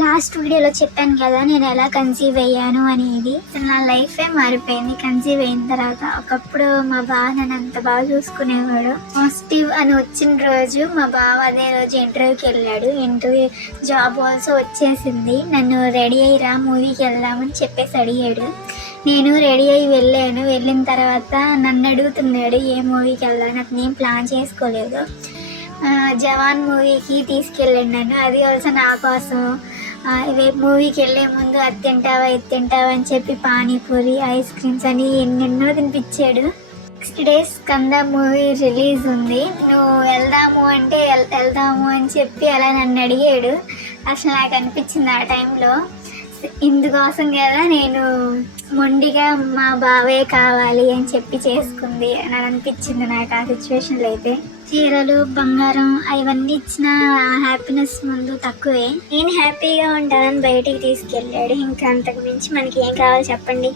Last వీడియోలో చెప్పాను కదా నేను ఎలా కన్సీవ్ అయ్యాను అనేది. నా లైఫే మారిపోయింది కన్సీవ్ అయిన తర్వాత. ఒకప్పుడు మా బావ నన్ను అంత బాగా చూసుకునేవాడు. పాజిటివ్ అని వచ్చిన రోజు మా బావ అదే రోజు ఇంటర్వ్యూకి వెళ్ళాడు. ఇంటర్వ్యూ జాబ్ ఆల్సో వచ్చేసింది. నన్ను రెడీ అయ్యిరా మూవీకి వెళ్దామని చెప్పేసి అడిగాడు. నేను రెడీ అయ్యి వెళ్ళాను. వెళ్ళిన తర్వాత నన్ను అడుగుతున్నాడు ఏ మూవీకి వెళ్దాం. నాకు నేను ప్లాన్ చేసుకోలేదు. జవాన్ మూవీకి తీసుకెళ్ళాను నన్ను. అది ఆల్సో నా కోసం. మూవీకి వెళ్ళే ముందు అది తింటావా ఇది తింటావా అని చెప్పి పానీపూరి ఐస్ క్రీమ్స్ అని ఎన్నెన్నో తినిపించాడు. Next day Skanda movie release ఉంది. నువ్వు వెళ్దాము అంటే వెళ్దాము అని చెప్పి అలా నన్ను అడిగాడు. అసలు నాకు అనిపించింది ఆ టైంలో ఇందుకోసం కదా నేను మొండిగా మా బావే కావాలి అని చెప్పి చేసుకుంది అని అనిపించింది నాకు ఆ సిచ్యువేషన్లో. అయితే చీరలు బంగారం అవన్నీ ఇచ్చిన హ్యాపీనెస్ ముందు తక్కువే. నేను హ్యాపీగా ఉంటానని బయటికి తీసుకెళ్ళాడు. ఇంకా అంతకు మించి మనకి ఏం కావాలి చెప్పండి.